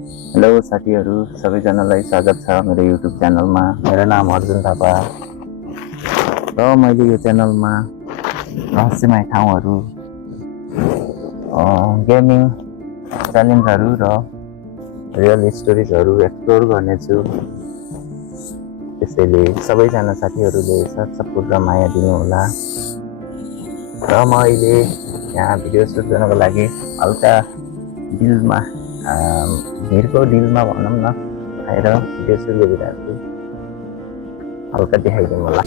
Hello साथीहरू सबैजनालाई स्वागत छ मेरो युट्युब च्यानलमा। मेरो नाम अर्जुन थापा र मैले यो च्यानलमा रहस्यमय ठाउँहरू, गेमिङ च्यालेन्जहरू र रियल स्टोरिजहरू एक्सप्लोर गर्नेछु। त्यसैले सबैजना साथीहरूले सपोर्ट र माया दिनुहोला। र म अहिले यहाँ भिडियो सुट गर्नको लागि हल्का डिलमा भिरको डिलमा भनौँ न आएर भिडियो सुट गरिरहेको छु। हल्का देखाइदिउँ होला।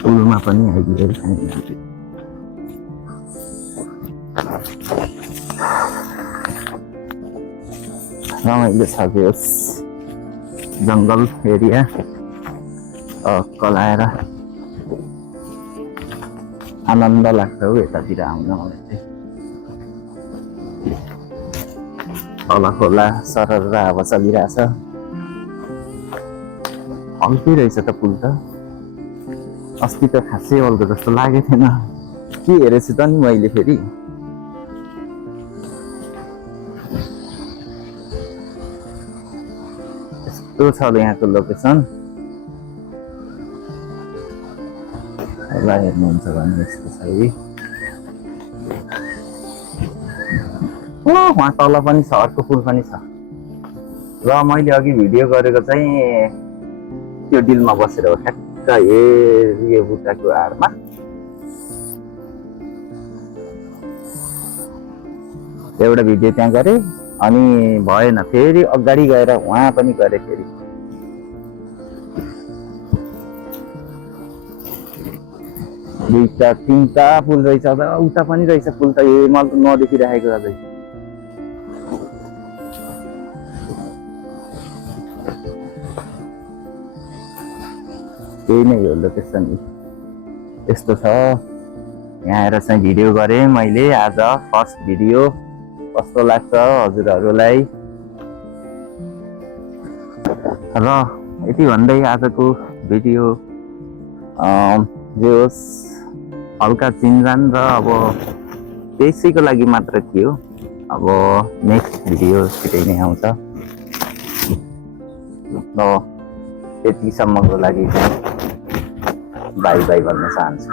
पुलमा पनि आइदिएर रमाइलो छ यस जङ्गल एरिया कलाएर आनन्द लाग्छ हौ यतातिर आउन। मलाई चाहिँ तल खोला सरर हावा चलिरहेछ। हल्कै रहेछ त पुल त। अस्ति त खासै अल्को जस्तो लागेको थिएन। के हेरेछु त नि मैले फेरि यस्तो छ यहाँको लोकेसन। यसलाई हेर्नुहुन्छ भने यस्तो छ है। वहाँ तल पनि छ, अर्को पुल पनि छ। र मैले अघि भिडियो गरेको चाहिँ त्यो डिलमा बसेर हो, ठ्याक्क यो बुट्टाको आडमा। एउटा भिडियो त्यहाँ गरेँ अनि भएन, फेरि अगाडि गएर वहाँ पनि गरेँ। फेरि दुईटा तिनटा पुल रहेछ, उता पनि रहेछ पुल त। मैले त नदेखिराखेको अझै। त्यही नै हो लोकेसन, यस्तो छ। यहाँ आएर चाहिँ भिडियो गरेँ मैले आज, फर्स्ट भिडियो। कस्तो लाग्छ हजुरहरूलाई? र यति भन्दै आजको भिडियो जे होस् हल्का चिनजान र अब त्यसैको लागि मात्र थियो। अब नेक्स्ट भिडियो छिटै नै आउँछ। र त्यतिसम्मको लागि चाहिँ बाई बाई भन्न चाहन्छु।